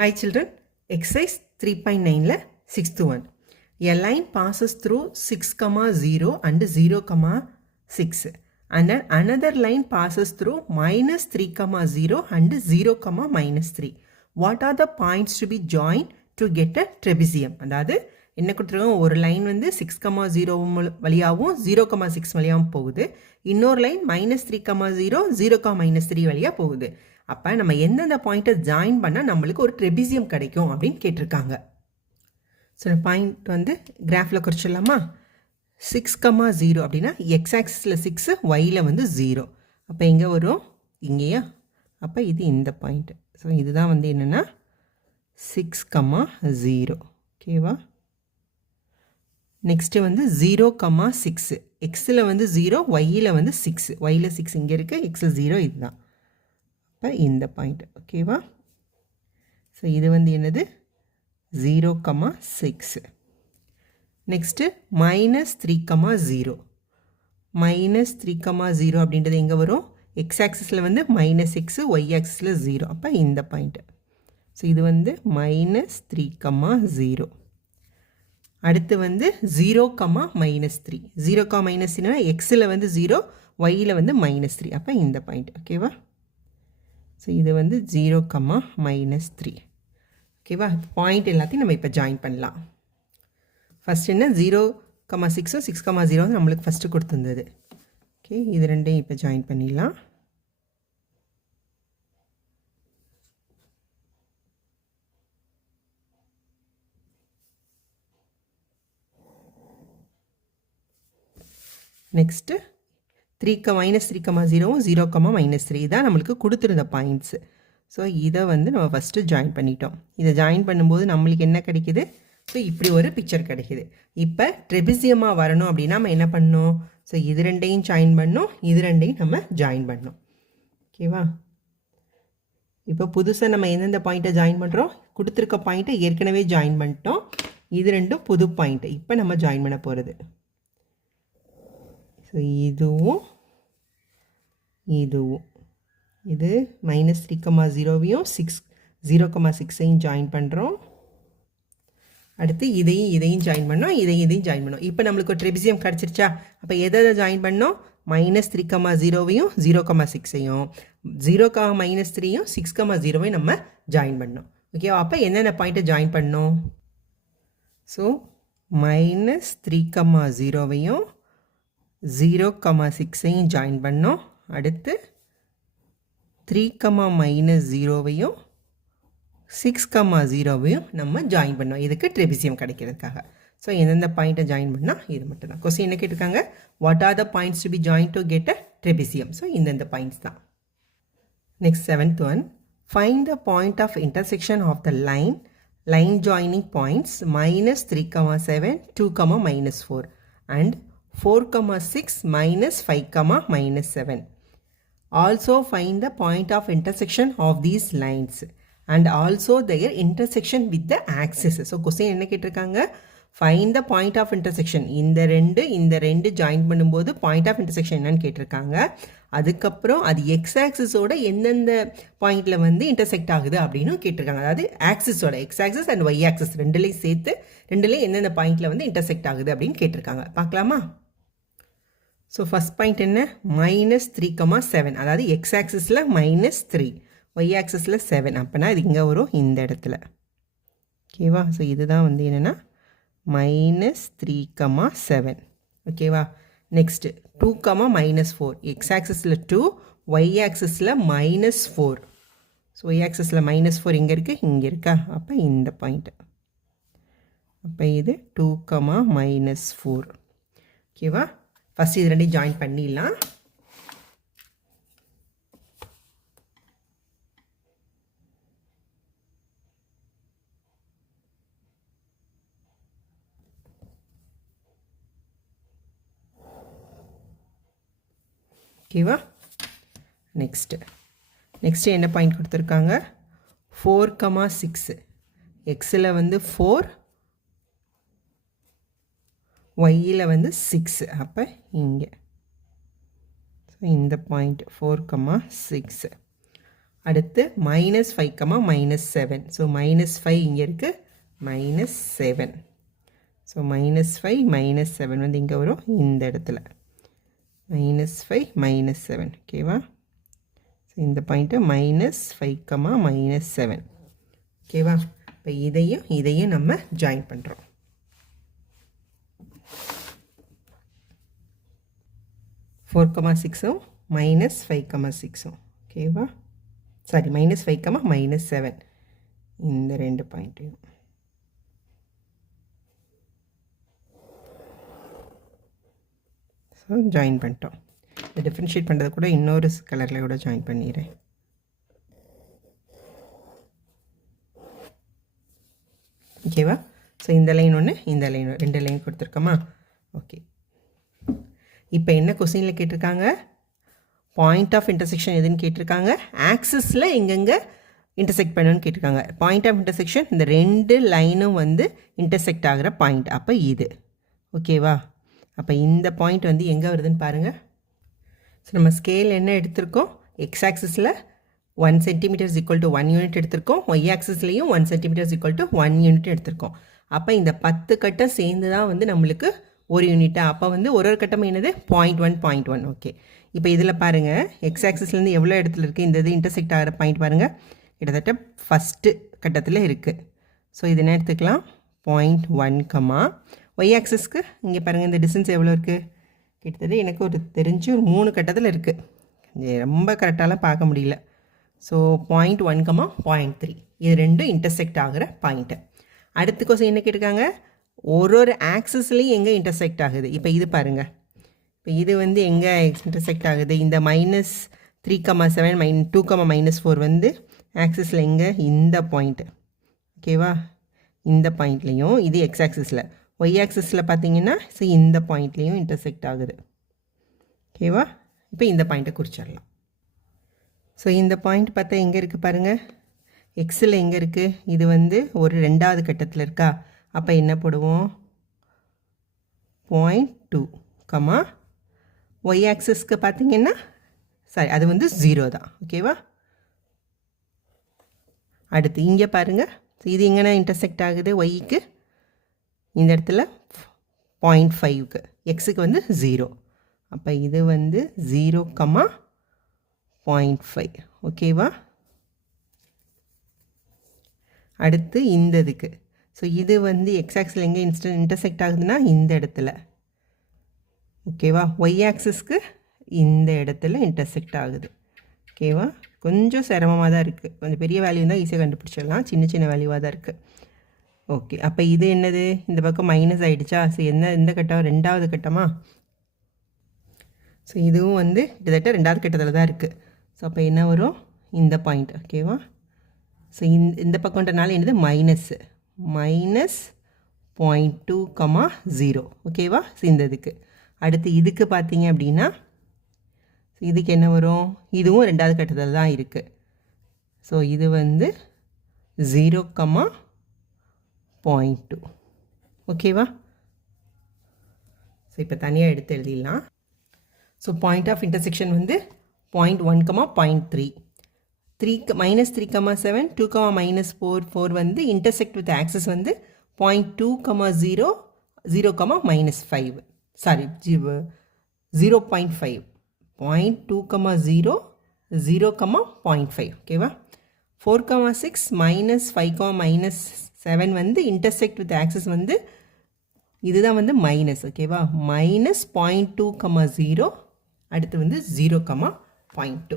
Hi children, exercise 3.9 6th one. A line passes through 6, 0 and 0, 6 and then another line passes through minus 3, 0 and 0, minus 3. What are the points to be joined to get a trapezium? அதாவது என்ன கொடுத்துருக்காங்க, ஒரு line வந்து 6, 0 வழியாகவும் 0, 6 வழியாகவும் போகுது. இன்னொரு line minus 3, 0, 0, minus 3 வழியாக போகுது. அப்போ நம்ம எந்தெந்த பாயிண்ட்டை ஜாயின் பண்ணால் நம்மளுக்கு ஒரு ட்ரெபிசியம் கிடைக்கும் அப்படின்னு கேட்டிருக்காங்க. ஸோ பாயிண்ட் வந்து கிராஃபில் குறிச்சிடலாமா? 6, 0 அப்படின்னா எக்ஸ் ஆக்சிஸில் 6, ஒயில் வந்து 0. அப்போ எங்கே வரும்? இங்கேயா? அப்போ இது இந்த பாயிண்ட்டு. ஸோ இதுதான் வந்து என்னென்னா 6, 0. ஓகேவா? நெக்ஸ்ட்டு வந்து 0, 6. எக்ஸில் வந்து 0, ஒயில் வந்து 6. ஒயில் 6 இங்கே இருக்குது, எக்ஸில் 0 இதுதான். இப்போ இந்த பாயிண்ட். ஓகேவா? ஸோ இது வந்து என்னது? 0, 6. Next minus 3, 0. மைனஸ் 3, 0 அப்படின்றது எங்கே வரும்? எக்ஸ் ஆக்சிஸில் வந்து மைனஸ் எக்ஸு, ஒய் ஆக்சிஸில் 0. அப்போ இந்த பாயிண்ட்டு. ஸோ இது வந்து மைனஸ் 3, 0. அடுத்து வந்து 0, minus 3. 0, minus 3னா எக்ஸில் வந்து 0, ஒய்யில் வந்து minus 3. அப்போ இந்த பாயிண்ட். ஓகேவா? ஸோ இது வந்து 0, minus 3. ஓகேவா? பாயிண்ட் எல்லாத்தையும் நம்ம இப்போ ஜாயின் பண்ணலாம். ஃபஸ்ட் என்ன? 0, 6, 6, 0 வந்து நம்மளுக்கு ஃபஸ்ட்டு கொடுத்துருந்தது. ஓகே, இது ரெண்டையும் இப்போ ஜாயின் பண்ணிடலாம். நெக்ஸ்ட்டு 3, minus 3, 0, 0, minus 3 தான் நம்மளுக்கு கொடுத்துருந்த பாயிண்ட்ஸு. ஸோ இதை வந்து நம்ம ஃபஸ்ட்டு ஜாயின் பண்ணிட்டோம். இதை ஜாயின் பண்ணும்போது நம்மளுக்கு என்ன கிடைக்கிது? ஸோ இப்படி ஒரு பிக்சர் கிடைக்கிது. இப்போ ட்ரெபிசியமாக வரணும் அப்படின்னா நம்ம என்ன பண்ணணும்? ஸோ இது ரெண்டையும் ஜாயின் பண்ணணும், இது ரெண்டையும் நம்ம ஜாயின் பண்ணணும். ஓகேவா? இப்போ புதுசாக நம்ம எந்தெந்த பாயிண்ட்டை ஜாயின் பண்ணுறோம்? கொடுத்துருக்க பாயிண்ட்டை ஏற்கனவே ஜாயின் பண்ணிட்டோம். இது ரெண்டும் புது பாயிண்ட்டு இப்போ நம்ம ஜாயின் பண்ண போகிறது. ஸோ இதுவும் இதுவும் இது மைனஸ் 3, 0வையும் 0, 6ஐயும் ஜாயின் பண்ணுறோம். அடுத்து இதையும் ஜாயின் பண்ணோம், இதையும் ஜாயின் பண்ணோம். இப்போ நம்மளுக்கு ஒரு ட்ரெபிசியம் கிடச்சிருச்சா? அப்போ எதை ஜாயின் பண்ணோம்? மைனஸ் 3, 0வையும் 0, 6ஐயும் 0, minus 3யும் 6, 0வையும் நம்ம ஜாயின் பண்ணோம். ஓகே, அப்போ என்னென்ன பாயிண்ட்டை ஜாயின் பண்ணோம்? ஸோ மைனஸ் 3, 0வையும் 0, 6ஐயும் ஜாயின் பண்ணோம். அடுத்து 3, minus 0வையும் 6, 0வையும் நம்ம ஜாயின் பண்ணோம். இதுக்கு ட்ரெபிசியம் கிடைக்கிறதுக்காக. ஸோ எந்தெந்த பாயிண்ட்டை ஜாயின் பண்ணால் இது மட்டும் தான். கொஸ்டின் என்ன கேட்டிருக்காங்க? What are the points to be join to get a trapezium? So இந்தந்த பாயிண்ட்ஸ் தான். Next 7th one. Find the point of intersection of the line joining points minus 3, 7, 2, minus 4 and 4, 6, minus 5, minus 7. Also find the point of intersection of these lines and also their intersection with the axis. So question என்ன கேட்டிருக்காங்க? Find the point of intersection. இந்த ரெண்டு join பண்ணும்போது point of intersection என்னன்னு கேட்டிருக்காங்க. அதுக்கப்புறம் அது X ஆக்சிஸோட எந்தெந்த பாயிண்டில் வந்து இன்டர்செக்ட் ஆகுது அப்படின்னு கேட்டிருக்காங்க. அதாவது ஆக்சிஸோட x axis and y axis ரெண்டுலேயும் சேர்த்து ரெண்டுலேயும் எந்தெந்த பாயிண்டில் வந்து இன்டர்செக்ட் ஆகுது அப்படின்னு கேட்டிருக்காங்க. பார்க்கலாமா? ஸோ ஃபஸ்ட் பாயிண்ட் என்ன? மைனஸ் 3, 7. அதாவது எக்ஸ் ஆக்சிஸில் மைனஸ் 3, ஒய் ஆக்சிஸில் 7. அப்போனா இது இங்கே வரும் இந்த இடத்துல. ஓகேவா? ஸோ இதுதான் வந்து என்னென்னா மைனஸ் 3, 7. ஓகேவா? Next 2, minus 4. எக்ஸ் ஆக்சிஸில் 2, ஒய் ஆக்சிஸில் மைனஸ் 4. ஸோ ஒய் ஆக்சிஸில் மைனஸ் 4 இங்கே இருக்குது, இங்கே இருக்கா? அப்போ இந்த பாயிண்ட்டு. அப்போ இது 2, minus 4. ஓகேவா? ஃபஸ்ட் இது ரெண்டையும் ஜாயின் பண்ணிடலாம். ஓகேவா? நெக்ஸ்ட்டு என்ன பாயிண்ட் கொடுத்துருக்காங்க? 4, 6. எக்ஸில் வந்து 4, ஒய்யில் வந்து 6. அப்போ இங்கே ஸோ இந்த பாயிண்ட் 4, 6. அடுத்து -5, -7. ஸோ -5 இங்கே இருக்குது, -7. ஸோ -5, -7 வந்து இங்கே வரும் இந்த இடத்துல. -5, -7. ஓகேவா? ஸோ இந்த பாயிண்ட்டு -5, -7. ஓகேவா? இப்போ இதையும் நம்ம ஜாயின் பண்ணுறோம். 4, 6 -5, 6. ஓகேவா? சாரி, -5, -7. இந்த ரெண்டு பாயிண்ட்டையும் ஸோ ஜாயின் பண்ணிட்டோம். இந்த டிஃப்ரென்ஷியேட் பண்ணுறது கூட இன்னொரு கலரில் கூட ஜாயின் பண்ணிடுறேன். ஓகேவா? ஸோ இந்த லைன் ஒன்று, இந்த லைன் 2 லைன் கொடுத்துருக்கோமா? ஓகே. இப்போ என்ன கொஸ்டினில் கேட்டிருக்காங்க? பாயிண்ட் ஆஃப் இன்டர்செக்ஷன் எதுன்னு கேட்டிருக்காங்க. ஆக்சிஸில் எங்கெங்கே இன்டர்செக்ட் பண்ணணும்னு கேட்டிருக்காங்க. பாயிண்ட் ஆஃப் இன்டர்செக்ஷன் இந்த 2 லைனும் வந்து இன்டர்செக்ட் ஆகிற பாயிண்ட். அப்போ இது ஓகேவா? அப்போ இந்த பாயிண்ட் வந்து எங்கே வருதுன்னு பாருங்கள். ஸோ நம்ம ஸ்கேல் என்ன எடுத்திருக்கோம்? எக்ஸ் ஆக்சிஸில் 1 cm = 1 யூனிட் எடுத்திருக்கோம். ஒய் ஆக்சிஸ்லேயும் 1 cm = 1 யூனிட் எடுத்திருக்கோம். அப்போ இந்த 10 கட்டம் சேர்ந்து தான் வந்து நம்மளுக்கு ஒரு யூனிட்டாக. அப்போ வந்து ஒரு கட்டம் என்னது? 0.1, 0.1. ஓகே. இப்போ இதில் பாருங்கள், எக்ஸ் ஆக்சிஸ்லேருந்து எவ்வளோ இடத்துல இருக்குது இந்த இது இன்டர்செக்ட் ஆகிற பாயிண்ட் பாருங்கள், கிட்டத்தட்ட ஃபஸ்ட்டு கட்டத்தில் இருக்குது. ஸோ இது என்ன எடுத்துக்கலாம்? 0.1, ஒய் ஆக்சிஸ்க்கு இங்கே பாருங்கள் இந்த டிஸ்டன்ஸ் எவ்வளோ இருக்குது? கிட்டத்தட்ட எனக்கு ஒரு தெரிஞ்சு ஒரு 3 கட்டத்தில் இருக்குது. ரொம்ப கரெக்டாலாம் பார்க்க முடியல. ஸோ 0.1, 0.3 இது ரெண்டும் இன்டர்செக்ட் ஆகிற பாயிண்ட்டு. அடுத்த கொஸ்டின் என்ன கேட்டிருக்காங்க? ஒரு ஆக்சிஸ்லேயும் எங்கே இன்டர்செக்ட் ஆகுது? இப்போ இது பாருங்கள், இப்போ இது வந்து எங்கே இன்டர்செக்ட் ஆகுது? இந்த -3, 7, 2, -4 வந்து ஆக்சிஸில் எங்கே? இந்த பாயிண்ட்டு. ஓகேவா? இந்த பாயிண்ட்லேயும் இது எக்ஸ் ஆக்சிஸில். ஒய் ஆக்சிஸில் பார்த்தீங்கன்னா ஸோ இந்த பாயிண்ட்லேயும் இன்டர்செக்ட் ஆகுது. ஓகேவா? இப்போ இந்த பாயிண்ட்டை குறிச்சிடலாம். ஸோ இந்த பாயிண்ட் பார்த்தா எங்கே இருக்குது பாருங்கள், எக்ஸில் எங்கே இருக்குது? இது வந்து ஒரு 2வது கட்டத்தில் இருக்கா? அப்போ என்ன போடுவோம்? 0.2, ஒய் ஆக்சிஸ்க்கு பார்த்தீங்கன்னா சாரி அது வந்து 0 தான். ஓகேவா? அடுத்து இங்கே பாருங்கள், இது எங்கன்னா இன்டர்செக்ட் ஆகுது ஒய்க்கு இந்த இடத்துல 0.5க்கு, எக்ஸுக்கு வந்து 0. அப்போ இது வந்து 0, 0.5. ஓகேவா? அடுத்து இந்த இதுக்கு, ஸோ இது வந்து எக்ஸ் ஆக்சில் எங்கே இன்டர்செக்ட் ஆகுதுன்னா இந்த இடத்துல. ஓகேவா? ஒய் ஆக்சிஸ்க்கு இந்த இடத்துல இன்டர்செக்ட் ஆகுது. ஓகேவா? கொஞ்சம் சிரமமாக தான் இருக்குது. கொஞ்சம் பெரிய வேல்யூ தான் ஈஸியாக கண்டுபிடிச்சிடலாம், சின்ன சின்ன வேல்யூவாக தான் இருக்குது. ஓகே. அப்போ இது என்னது? இந்த பக்கம் மைனஸ் ஆகிடுச்சா? ஸோ எந்த கட்டம்? 2வது கட்டமா? ஸோ இதுவும் வந்து கிட்டத்தட்ட 2வது கட்டத்தில் தான் இருக்குது. ஸோ அப்போ என்ன வரும்? இந்த பாயிண்ட். ஓகேவா? ஸோ இந்த பக்கம்ன்றனால என்னது? -0.2, 0. ஓகேவா? ஸோ இந்த இதுக்கு அடுத்து இதுக்கு பார்த்தீங்க அப்படின்னா இதுக்கு என்ன வரும்? இதுவும் 2வது கட்டத்தில் தான் இருக்குது. ஸோ இது வந்து 0, 0.2. ஓகேவா? ஸோ இப்போ தனியாக எடுத்து எழுதிடலாம். ஸோ பாயிண்ட் ஆஃப் இன்டர்செக்ஷன் வந்து 0.1, 0.3. -3, 7, 2, -4 வந்து இன்டர்செக்ட் வித் ஆக்சிஸ் வந்து 0.2, 0, 0, -5. சாரி 0.5. 0.2, 0, 0, 0.5. ஓகேவா? 4, 6, -5, -7 வந்து இன்டர்செக்ட் வித் ஆக்சிஸ் வந்து இதுதான் வந்து மைனஸ். ஓகேவா? -0.2, 0 அடுத்து வந்து 0, 0.2.